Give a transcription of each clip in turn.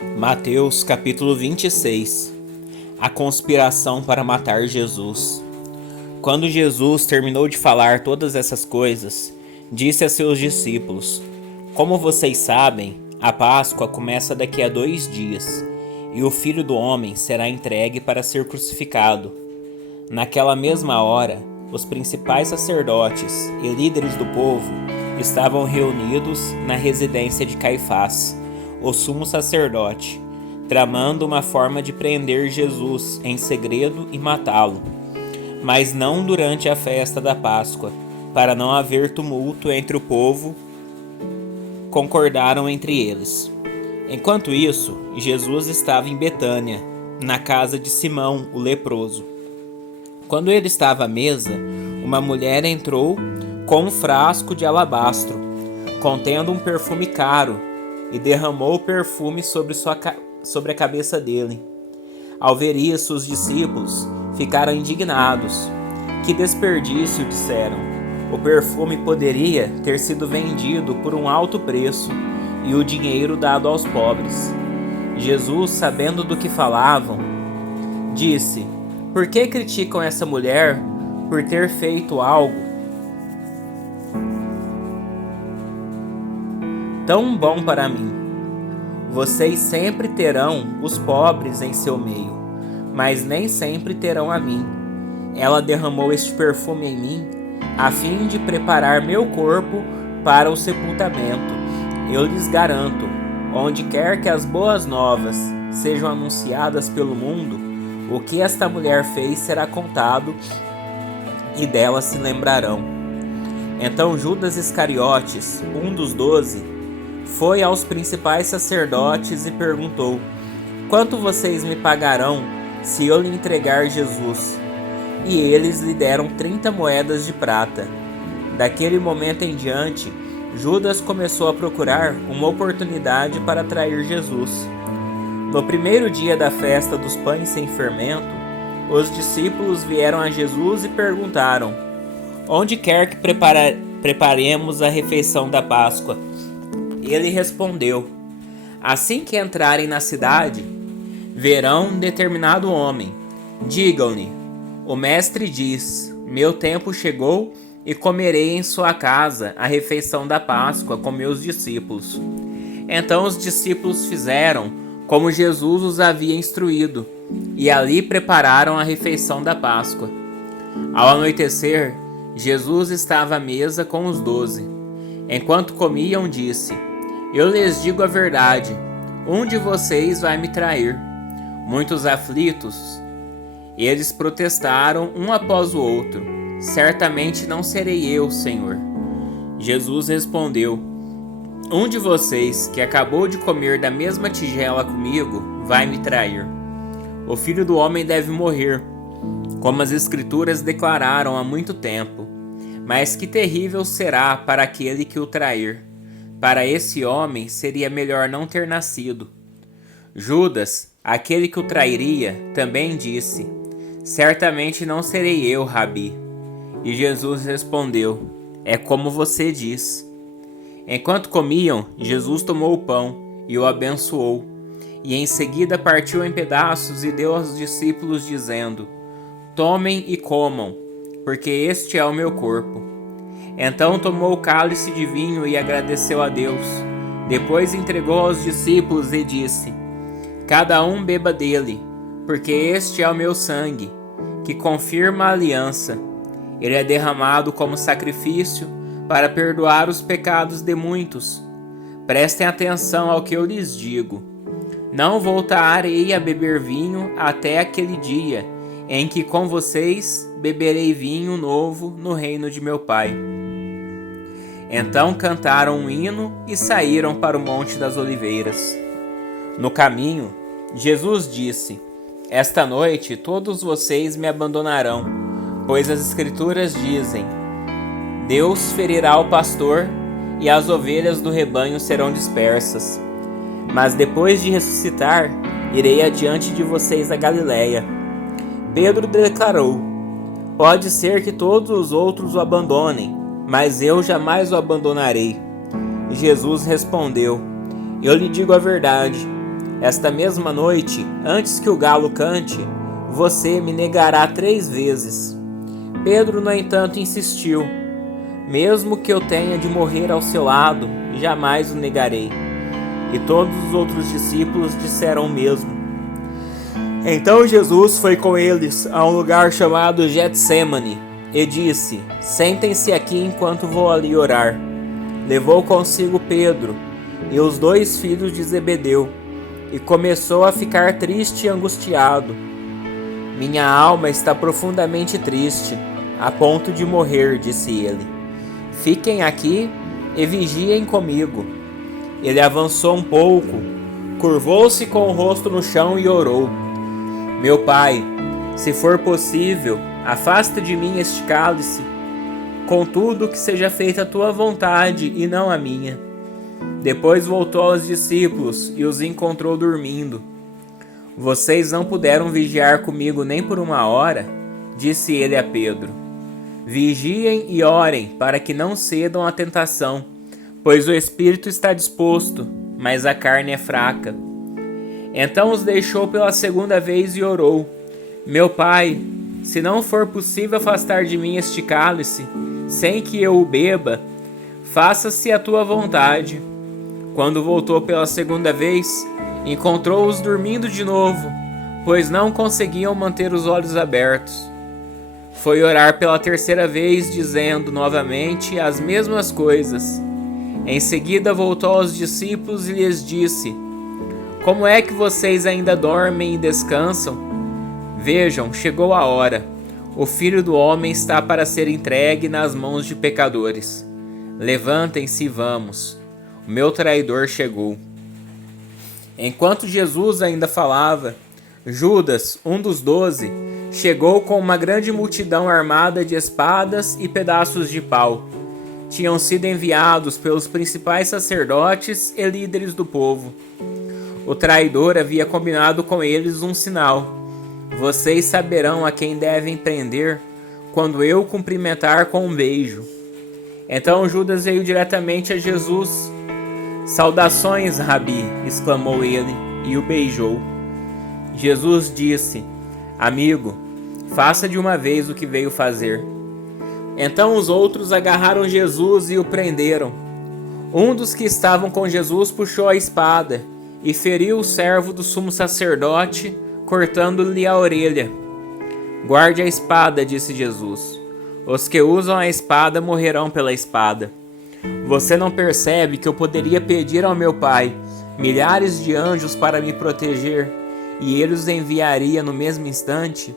Mateus capítulo 26. A conspiração para matar Jesus. Quando Jesus terminou de falar todas essas coisas, disse a seus discípulos: Como vocês sabem, a Páscoa começa daqui a 2 dias, e o Filho do Homem será entregue para ser crucificado. Naquela mesma hora, os principais sacerdotes e líderes do povo estavam reunidos na residência de Caifás, o sumo sacerdote, tramando uma forma de prender Jesus em segredo e matá-lo, mas não durante a festa da Páscoa, para não haver tumulto entre o povo. Concordaram entre eles. Enquanto isso, Jesus estava em Betânia, na casa de Simão, o leproso. Quando ele estava à mesa, uma mulher entrou com um frasco de alabastro, contendo um perfume caro, e derramou o perfume sobre a cabeça dele. Ao ver isso, os discípulos ficaram indignados. Que desperdício, disseram. O perfume poderia ter sido vendido por um alto preço e o dinheiro dado aos pobres. Jesus, sabendo do que falavam, disse: Por que criticam essa mulher por ter feito algo tão bom para mim? Vocês sempre terão os pobres em seu meio, mas nem sempre terão a mim. Ela derramou este perfume em mim, a fim de preparar meu corpo para o sepultamento. Eu lhes garanto, onde quer que as boas novas sejam anunciadas pelo mundo, o que esta mulher fez será contado e dela se lembrarão. Então Judas Iscariotes, um dos 12, foi aos principais sacerdotes e perguntou: Quanto vocês me pagarão se eu lhe entregar Jesus? E eles lhe deram 30 moedas de prata. Daquele momento em diante, Judas começou a procurar uma oportunidade para trair Jesus. No primeiro dia da festa dos pães sem fermento, os discípulos vieram a Jesus e perguntaram: Onde quer que preparemos a refeição da Páscoa? Ele respondeu: Assim que entrarem na cidade, verão um determinado homem. Digam-lhe: O mestre diz: Meu tempo chegou e comerei em sua casa a refeição da Páscoa com meus discípulos. Então os discípulos fizeram como Jesus os havia instruído, e ali prepararam a refeição da Páscoa. Ao anoitecer, Jesus estava à mesa com os 12. Enquanto comiam, disse: Eu lhes digo a verdade, um de vocês vai me trair. Muitos aflitos, eles protestaram um após o outro: Certamente não serei eu, Senhor. Jesus respondeu: Um de vocês, que acabou de comer da mesma tigela comigo, vai me trair. O Filho do Homem deve morrer, como as Escrituras declararam há muito tempo. Mas que terrível será para aquele que o trair. Para esse homem seria melhor não ter nascido. Judas, aquele que o trairia, também disse: Certamente não serei eu, Rabi. E Jesus respondeu: É como você diz. Enquanto comiam, Jesus tomou o pão e o abençoou, e em seguida partiu em pedaços e deu aos discípulos, dizendo: Tomem e comam, porque este é o meu corpo. Então tomou o cálice de vinho e agradeceu a Deus. Depois entregou aos discípulos e disse: Cada um beba dele, porque este é o meu sangue, que confirma a aliança. Ele é derramado como sacrifício para perdoar os pecados de muitos. Prestem atenção ao que eu lhes digo. Não voltarei a beber vinho até aquele dia em que com vocês beberei vinho novo no reino de meu Pai. Então cantaram um hino e saíram para o Monte das Oliveiras. No caminho, Jesus disse: Esta noite todos vocês me abandonarão, pois as Escrituras dizem: Deus ferirá o pastor e as ovelhas do rebanho serão dispersas. Mas depois de ressuscitar, irei adiante de vocês a Galiléia. Pedro declarou: Pode ser que todos os outros o abandonem, mas eu jamais o abandonarei. Jesus respondeu: Eu lhe digo a verdade. esta mesma noite, antes que o galo cante, você me negará 3 vezes. Pedro, no entanto, insistiu: mesmo que eu tenha de morrer ao seu lado, jamais o negarei. E todos os outros discípulos disseram o mesmo. Então Jesus foi com eles a um lugar chamado Getsêmani e disse: sentem-se aqui enquanto vou ali orar. Levou consigo Pedro e os 2 filhos de Zebedeu e começou a ficar triste e angustiado. Minha alma está profundamente triste, a ponto de morrer, disse ele. Fiquem aqui e vigiem comigo. Ele avançou um pouco, curvou-se com o rosto no chão e orou: meu Pai, se for possível, afasta de mim este cálice. Contudo, que seja feita a tua vontade e não a minha. Depois voltou aos discípulos e os encontrou dormindo. Vocês não puderam vigiar comigo nem por 1 hora? Disse ele a Pedro. Vigiem e orem para que não cedam à tentação, pois o espírito está disposto, mas a carne é fraca. Então os deixou pela 2ª vez e orou: meu Pai, se não for possível afastar de mim este cálice, sem que eu o beba, faça-se a tua vontade. Quando voltou pela 2ª vez, encontrou-os dormindo de novo, pois não conseguiam manter os olhos abertos. Foi orar pela 3ª vez, dizendo novamente as mesmas coisas. Em seguida voltou aos discípulos e lhes disse: como é que vocês ainda dormem e descansam? Vejam, chegou a hora. O Filho do Homem está para ser entregue nas mãos de pecadores. Levantem-se e vamos. O meu traidor chegou. Enquanto Jesus ainda falava, Judas, um dos 12, chegou com uma grande multidão armada de espadas e pedaços de pau. Tinham sido enviados pelos principais sacerdotes e líderes do povo. O traidor havia combinado com eles um sinal: vocês saberão a quem devem prender quando eu cumprimentar com um beijo. Então Judas veio diretamente a Jesus. Saudações, Rabi, exclamou ele, e o beijou. Jesus disse: amigo, faça de uma vez o que veio fazer. Então os outros agarraram Jesus e o prenderam. Um dos que estavam com Jesus puxou a espada e feriu o servo do sumo sacerdote, cortando-lhe a orelha. Guarde a espada, disse Jesus. Os que usam a espada morrerão pela espada. Você não percebe que eu poderia pedir ao meu Pai milhares de anjos para me proteger e ele os enviaria no mesmo instante?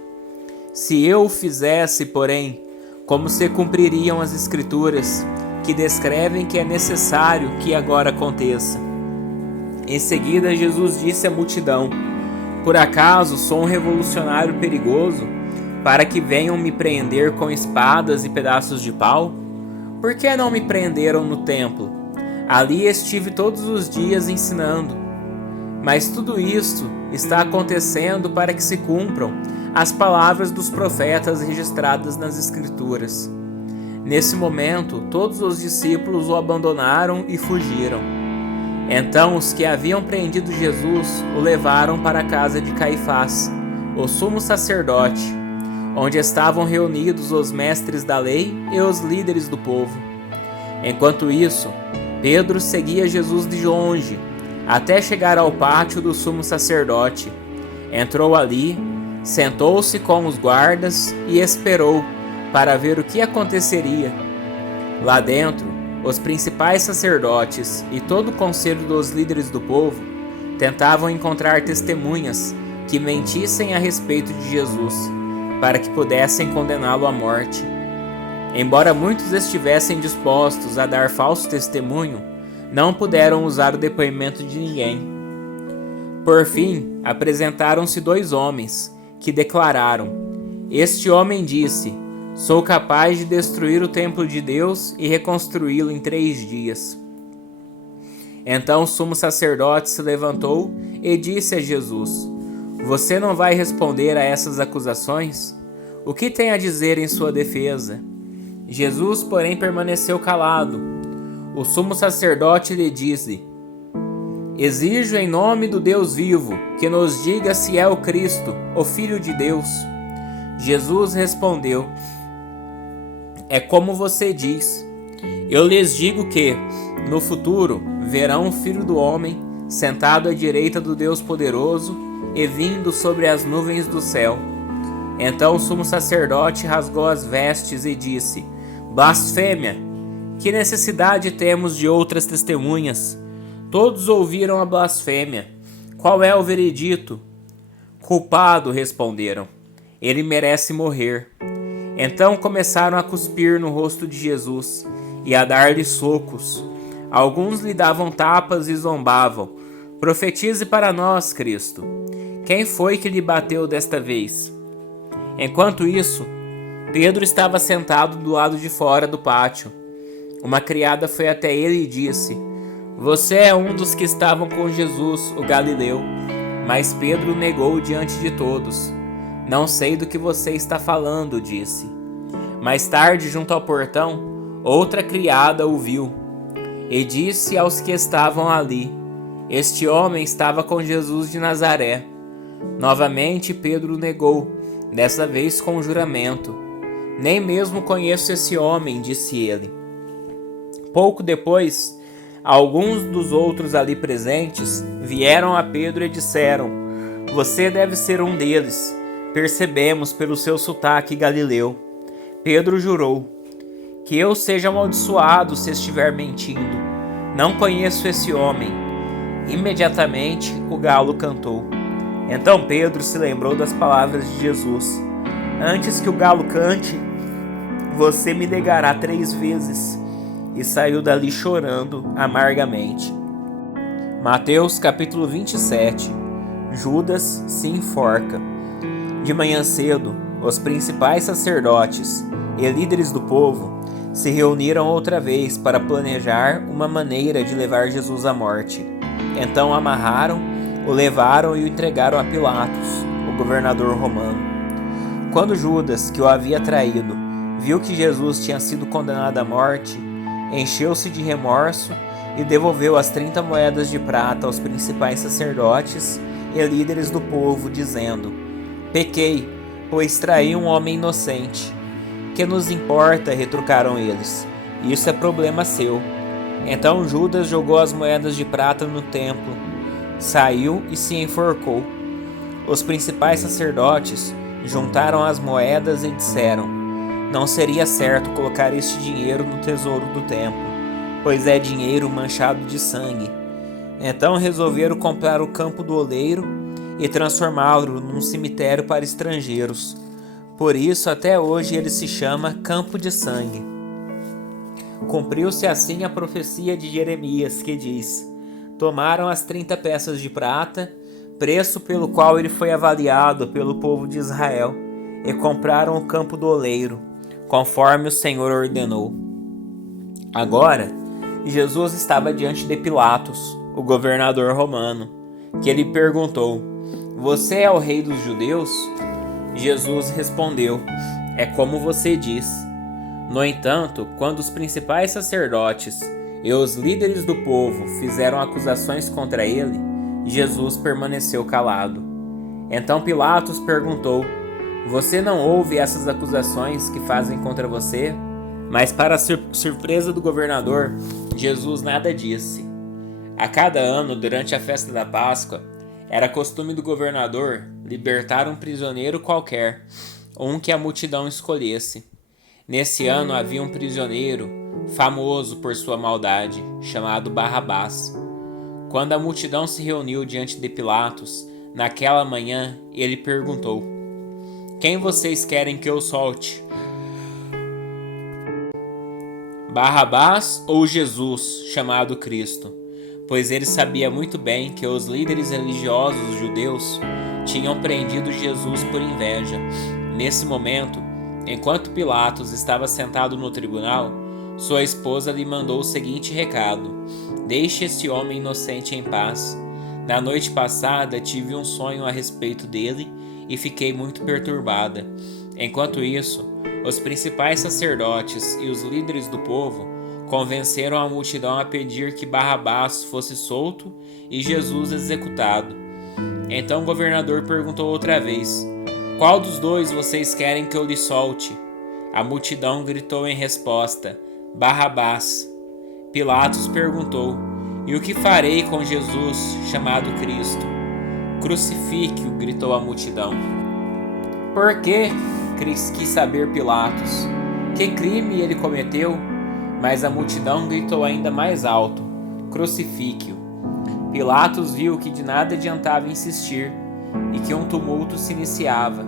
Se eu o fizesse, porém, como se cumpririam as Escrituras, que descrevem que é necessário que agora aconteça? Em seguida, Jesus disse à multidão: por acaso sou um revolucionário perigoso para que venham me prender com espadas e pedaços de pau? Por que não me prenderam no templo? Ali estive todos os dias ensinando. Mas tudo isto está acontecendo para que se cumpram as palavras dos profetas registradas nas Escrituras. Nesse momento, todos os discípulos o abandonaram e fugiram. Então os que haviam prendido Jesus o levaram para a casa de Caifás, o sumo sacerdote, onde estavam reunidos os mestres da lei e os líderes do povo. Enquanto isso, Pedro seguia Jesus de longe, até chegar ao pátio do sumo sacerdote. Entrou ali, sentou-se com os guardas e esperou para ver o que aconteceria. Lá dentro, os principais sacerdotes e todo o conselho dos líderes do povo tentavam encontrar testemunhas que mentissem a respeito de Jesus, para que pudessem condená-lo à morte. Embora muitos estivessem dispostos a dar falso testemunho, não puderam usar o depoimento de ninguém. Por fim, apresentaram-se 2 homens, que declararam: este homem disse: sou capaz de destruir o templo de Deus e reconstruí-lo em 3 dias. Então o sumo sacerdote se levantou e disse a Jesus: você não vai responder a essas acusações? O que tem a dizer em sua defesa? Jesus, porém, permaneceu calado. O sumo sacerdote lhe disse: Exijo em nome do Deus vivo que nos diga se é o Cristo, o Filho de Deus. Jesus respondeu: é como você diz. Eu lhes digo que, no futuro, verão o Filho do Homem sentado à direita do Deus Poderoso e vindo sobre as nuvens do céu. Então o sumo sacerdote rasgou as vestes e disse: blasfêmia! Que necessidade temos de outras testemunhas? Todos ouviram a blasfêmia. Qual é o veredito? Culpado, responderam. Ele merece morrer. Então começaram a cuspir no rosto de Jesus e a dar-lhe socos. Alguns lhe davam tapas e zombavam. Profetize para nós, Cristo. Quem foi que lhe bateu desta vez? Enquanto isso, Pedro estava sentado do lado de fora do pátio. Uma criada foi até ele e disse: você é um dos que estavam com Jesus, o Galileu. Mas Pedro negou diante de todos. Não sei do que você está falando, disse. Mais tarde, junto ao portão, outra criada o viu e disse aos que estavam ali: este homem estava com Jesus de Nazaré. Novamente Pedro negou, dessa vez com juramento. Nem mesmo conheço esse homem, disse ele. Pouco depois, alguns dos outros ali presentes vieram a Pedro e disseram: você deve ser um deles. Percebemos pelo seu sotaque galileu. Pedro jurou: que eu seja amaldiçoado se estiver mentindo. Não conheço esse homem. Imediatamente o galo cantou. Então Pedro se lembrou das palavras de Jesus: antes que o galo cante, você me negará 3 vezes. E saiu dali chorando amargamente. Mateus capítulo 27. Judas se enforca. De manhã cedo, os principais sacerdotes e líderes do povo se reuniram outra vez para planejar uma maneira de levar Jesus à morte. Então o amarraram, o levaram e o entregaram a Pilatos, o governador romano. Quando Judas, que o havia traído, viu que Jesus tinha sido condenado à morte, encheu-se de remorso e devolveu as 30 moedas de prata aos principais sacerdotes e líderes do povo, dizendo: pequei, pois traí um homem inocente. Que nos importa, retrucaram eles. Isso é problema seu. Então Judas jogou as moedas de prata no templo, saiu e se enforcou. Os principais sacerdotes juntaram as moedas e disseram: não seria certo colocar este dinheiro no tesouro do templo, pois é dinheiro manchado de sangue. Então resolveram comprar o campo do oleiro e transformá-lo num cemitério para estrangeiros. Por isso até hoje ele se chama Campo de Sangue. Cumpriu-se assim a profecia de Jeremias, que diz: tomaram as 30 peças de prata, preço pelo qual ele foi avaliado pelo povo de Israel, e compraram o campo do oleiro, conforme o Senhor ordenou. Agora, Jesus estava diante de Pilatos, o governador romano, que lhe perguntou: você é o rei dos judeus? Jesus respondeu: é como você diz. No entanto, quando os principais sacerdotes e os líderes do povo fizeram acusações contra ele, Jesus permaneceu calado. Então Pilatos perguntou: você não ouve essas acusações que fazem contra você? Mas para a surpresa do governador, Jesus nada disse. A cada ano, durante a festa da Páscoa, era costume do governador libertar um prisioneiro qualquer, um que a multidão escolhesse. Nesse ano havia um prisioneiro, famoso por sua maldade, chamado Barrabás. Quando a multidão se reuniu diante de Pilatos, naquela manhã, ele perguntou: quem vocês querem que eu solte? Barrabás ou Jesus, chamado Cristo? Pois ele sabia muito bem que os líderes religiosos judeus tinham prendido Jesus por inveja. Nesse momento, enquanto Pilatos estava sentado no tribunal, sua esposa lhe mandou o seguinte recado: deixe esse homem inocente em paz. Na noite passada tive um sonho a respeito dele e fiquei muito perturbada. Enquanto isso, os principais sacerdotes e os líderes do povo convenceram a multidão a pedir que Barrabás fosse solto e Jesus executado. Então o governador perguntou outra vez: qual dos dois vocês querem que eu lhe solte? A multidão gritou em resposta: Barrabás. Pilatos perguntou: e o que farei com Jesus, chamado Cristo? Crucifique-o, gritou a multidão. Por quê? Quis saber Pilatos. Que crime ele cometeu? Mas a multidão gritou ainda mais alto: crucifique-o. Pilatos viu que de nada adiantava insistir e que um tumulto se iniciava.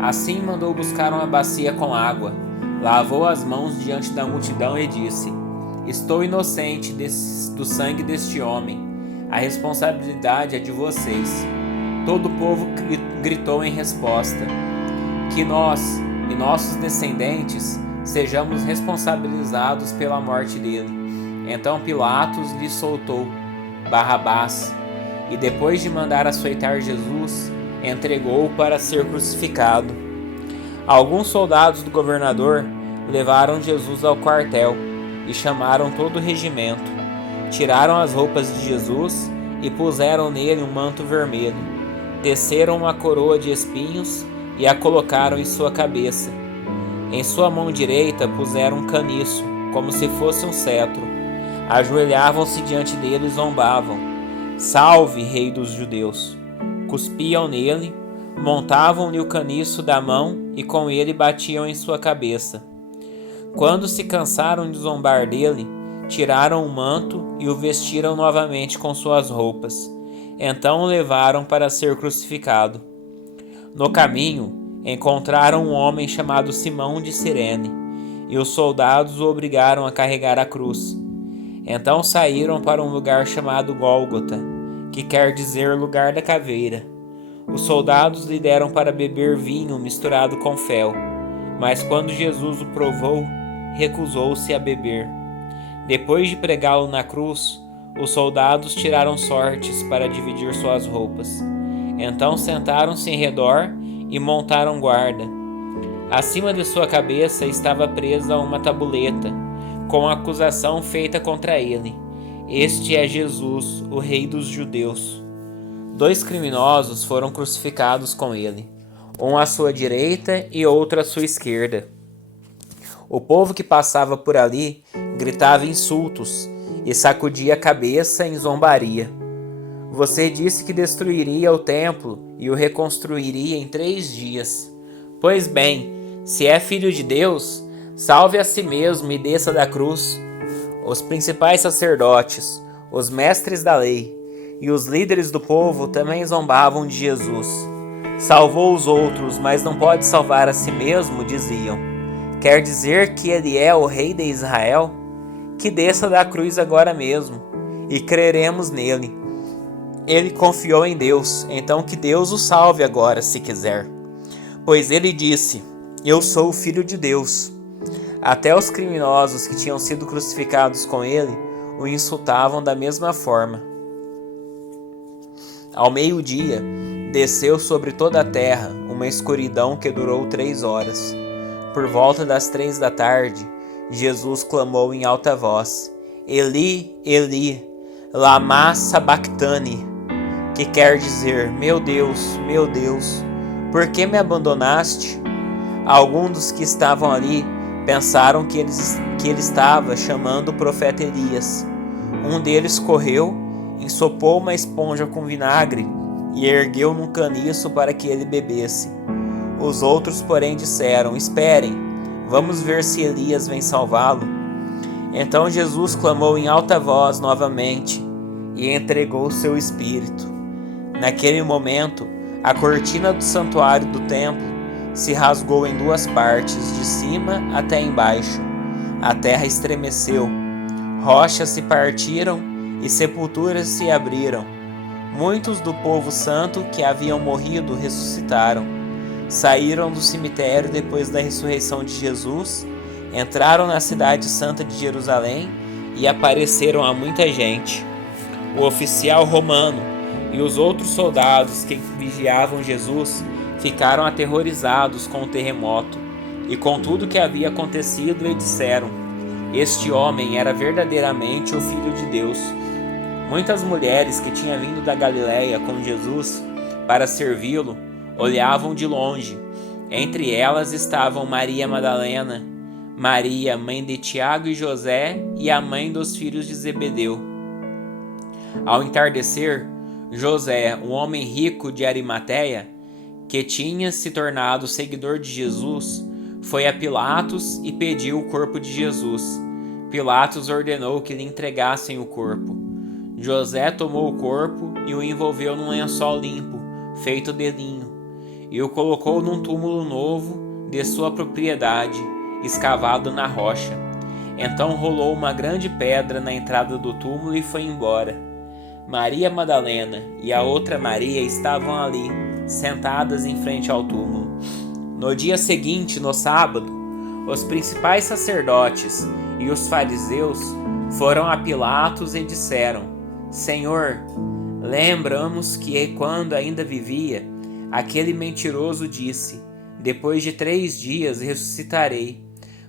Assim mandou buscar uma bacia com água, lavou as mãos diante da multidão e disse: estou inocente do sangue deste homem. A responsabilidade é de vocês. Todo o povo gritou em resposta: que nós e nossos descendentes sejamos responsabilizados pela morte dele. Então Pilatos lhe soltou Barrabás e, depois de mandar açoitar Jesus, entregou-o para ser crucificado. Alguns soldados do governador levaram Jesus ao quartel e chamaram todo o regimento. Tiraram as roupas de Jesus e puseram nele um manto vermelho. Teceram uma coroa de espinhos e a colocaram em sua cabeça. Em sua mão direita puseram um caniço, como se fosse um cetro. Ajoelhavam-se diante dele e zombavam: salve, rei dos judeus! Cuspiam nele, montavam-lhe o caniço da mão e com ele batiam em sua cabeça. Quando se cansaram de zombar dele, tiraram o manto e o vestiram novamente com suas roupas. Então o levaram para ser crucificado. No caminho, encontraram um homem chamado Simão de Cirene, e os soldados o obrigaram a carregar a cruz. Então saíram para um lugar chamado Gólgota, que quer dizer lugar da caveira. Os soldados lhe deram para beber vinho misturado com fel, mas quando Jesus o provou, recusou-se a beber. Depois de pregá-lo na cruz, os soldados tiraram sortes para dividir suas roupas. Então sentaram-se em redor e montaram guarda. Acima de sua cabeça estava presa uma tabuleta, com a acusação feita contra ele: este é Jesus, o rei dos judeus. 2 criminosos foram crucificados com ele, um à sua direita e outro à sua esquerda. O povo que passava por ali gritava insultos e sacudia a cabeça em zombaria. Você disse que destruiria o templo e o reconstruiria em 3 dias. Pois bem, se é filho de Deus, salve a si mesmo e desça da cruz. Os principais sacerdotes, os mestres da lei e os líderes do povo também zombavam de Jesus. Salvou os outros, mas não pode salvar a si mesmo, diziam. Quer dizer que ele é o rei de Israel? Que desça da cruz agora mesmo, e creremos nele. Ele confiou em Deus, então que Deus o salve agora, se quiser. Pois ele disse: eu sou o Filho de Deus. Até os criminosos que tinham sido crucificados com ele o insultavam da mesma forma. Ao meio-dia, desceu sobre toda a terra uma escuridão que durou 3 horas. Por volta das 3 da tarde, Jesus clamou em alta voz: Eli, Eli, lama sabachthani, que quer dizer: meu Deus, por que me abandonaste? Alguns dos que estavam ali pensaram que ele estava chamando o profeta Elias. Um deles correu, ensopou uma esponja com vinagre e ergueu num caniço para que ele bebesse. Os outros, porém, disseram: esperem, vamos ver se Elias vem salvá-lo. Então Jesus clamou em alta voz novamente e entregou seu espírito. Naquele momento, a cortina do santuário do templo se rasgou em 2 partes, de cima até embaixo. A terra estremeceu, rochas se partiram e sepulturas se abriram. Muitos do povo santo que haviam morrido ressuscitaram. Saíram do cemitério depois da ressurreição de Jesus, entraram na cidade santa de Jerusalém e apareceram a muita gente. O oficial romano e os outros soldados que vigiavam Jesus ficaram aterrorizados com o terremoto e com tudo que havia acontecido e disseram: Este homem era verdadeiramente o Filho de Deus. Muitas mulheres que tinham vindo da Galiléia com Jesus para servi-lo olhavam de longe. Entre elas estavam Maria Madalena, Maria, mãe de Tiago e José, e a mãe dos filhos de Zebedeu. Ao entardecer, José, um homem rico de Arimateia, que tinha se tornado seguidor de Jesus, foi a Pilatos e pediu o corpo de Jesus. Pilatos ordenou que lhe entregassem o corpo. José tomou o corpo e o envolveu num lençol limpo, feito de linho, e o colocou num túmulo novo de sua propriedade, escavado na rocha. Então rolou uma grande pedra na entrada do túmulo e foi embora. Maria Madalena e a outra Maria estavam ali, sentadas em frente ao túmulo. No dia seguinte, no sábado, os principais sacerdotes e os fariseus foram a Pilatos e disseram: Senhor, lembramos que quando ainda vivia, aquele mentiroso disse: depois de 3 dias ressuscitarei.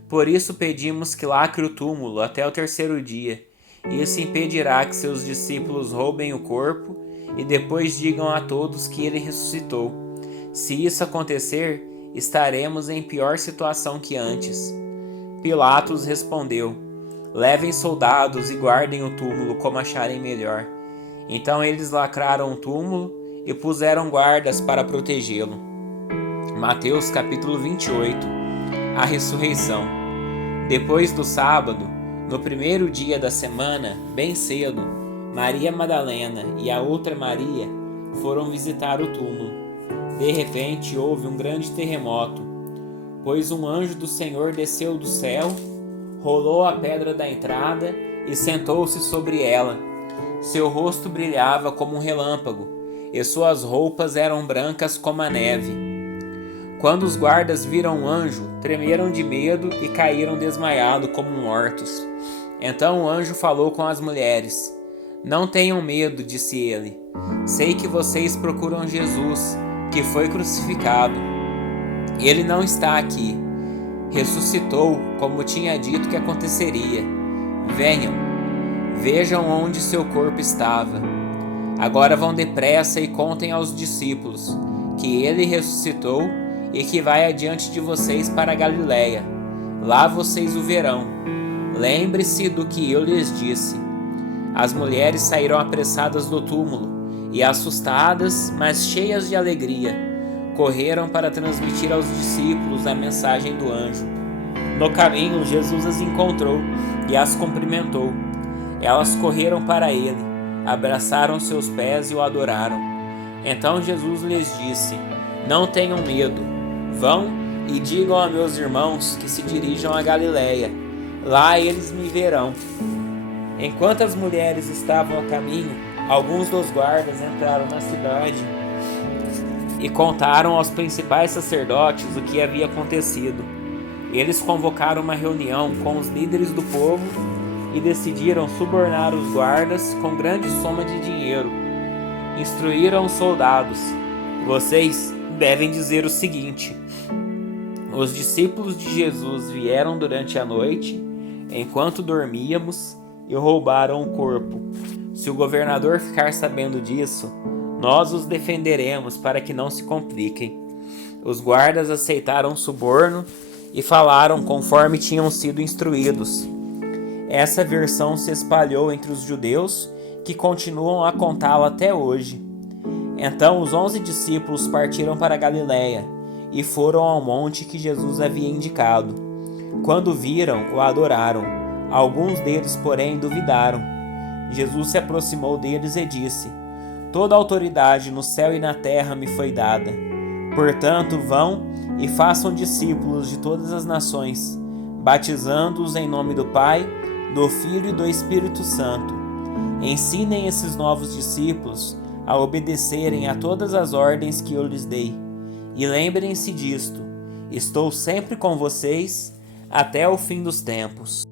Por isso pedimos que lacre o túmulo até o 3º dia. Isso impedirá que seus discípulos roubem o corpo e depois digam a todos que ele ressuscitou. Se isso acontecer, estaremos em pior situação que antes. Pilatos respondeu: levem soldados e guardem o túmulo como acharem melhor. Então eles lacraram o túmulo e puseram guardas para protegê-lo. Mateus capítulo 28. A ressurreição. Depois do sábado, no 1º dia da semana, bem cedo, Maria Madalena e a outra Maria foram visitar o túmulo. De repente houve um grande terremoto, pois um anjo do Senhor desceu do céu, rolou a pedra da entrada e sentou-se sobre ela. Seu rosto brilhava como um relâmpago, e suas roupas eram brancas como a neve. Quando os guardas viram o anjo, tremeram de medo e caíram desmaiados como mortos. Então o anjo falou com as mulheres. Não tenham medo, disse ele. Sei que vocês procuram Jesus, que foi crucificado. Ele não está aqui. Ressuscitou, como tinha dito que aconteceria. Venham, vejam onde seu corpo estava. Agora vão depressa e contem aos discípulos que ele ressuscitou e que vai adiante de vocês para a Galiléia. Lá vocês o verão. Lembre-se do que eu lhes disse. As mulheres saíram apressadas do túmulo e, assustadas, mas cheias de alegria, correram para transmitir aos discípulos a mensagem do anjo. No caminho, Jesus as encontrou e as cumprimentou. Elas correram para ele, abraçaram seus pés e o adoraram. Então Jesus lhes disse: não tenham medo. Vão e digam a meus irmãos que se dirijam a Galiléia. Lá eles me verão. Enquanto as mulheres estavam a caminho, alguns dos guardas entraram na cidade e contaram aos principais sacerdotes o que havia acontecido. Eles convocaram uma reunião com os líderes do povo e decidiram subornar os guardas com grande soma de dinheiro. Instruíram os soldados: vocês devem dizer o seguinte: os discípulos de Jesus vieram durante a noite, enquanto dormíamos, e roubaram o corpo. Se o governador ficar sabendo disso, nós os defenderemos para que não se compliquem. Os guardas aceitaram o suborno e falaram conforme tinham sido instruídos. Essa versão se espalhou entre os judeus, que continuam a contá-la até hoje. Então os 11 discípulos partiram para a Galiléia e foram ao monte que Jesus havia indicado. Quando viram, o adoraram. Alguns deles, porém, duvidaram. Jesus se aproximou deles e disse: toda a autoridade no céu e na terra me foi dada. Portanto, vão e façam discípulos de todas as nações, batizando-os em nome do Pai, do Filho e do Espírito Santo. Ensinem esses novos discípulos a obedecerem a todas as ordens que eu lhes dei. E lembrem-se disto: estou sempre com vocês até o fim dos tempos.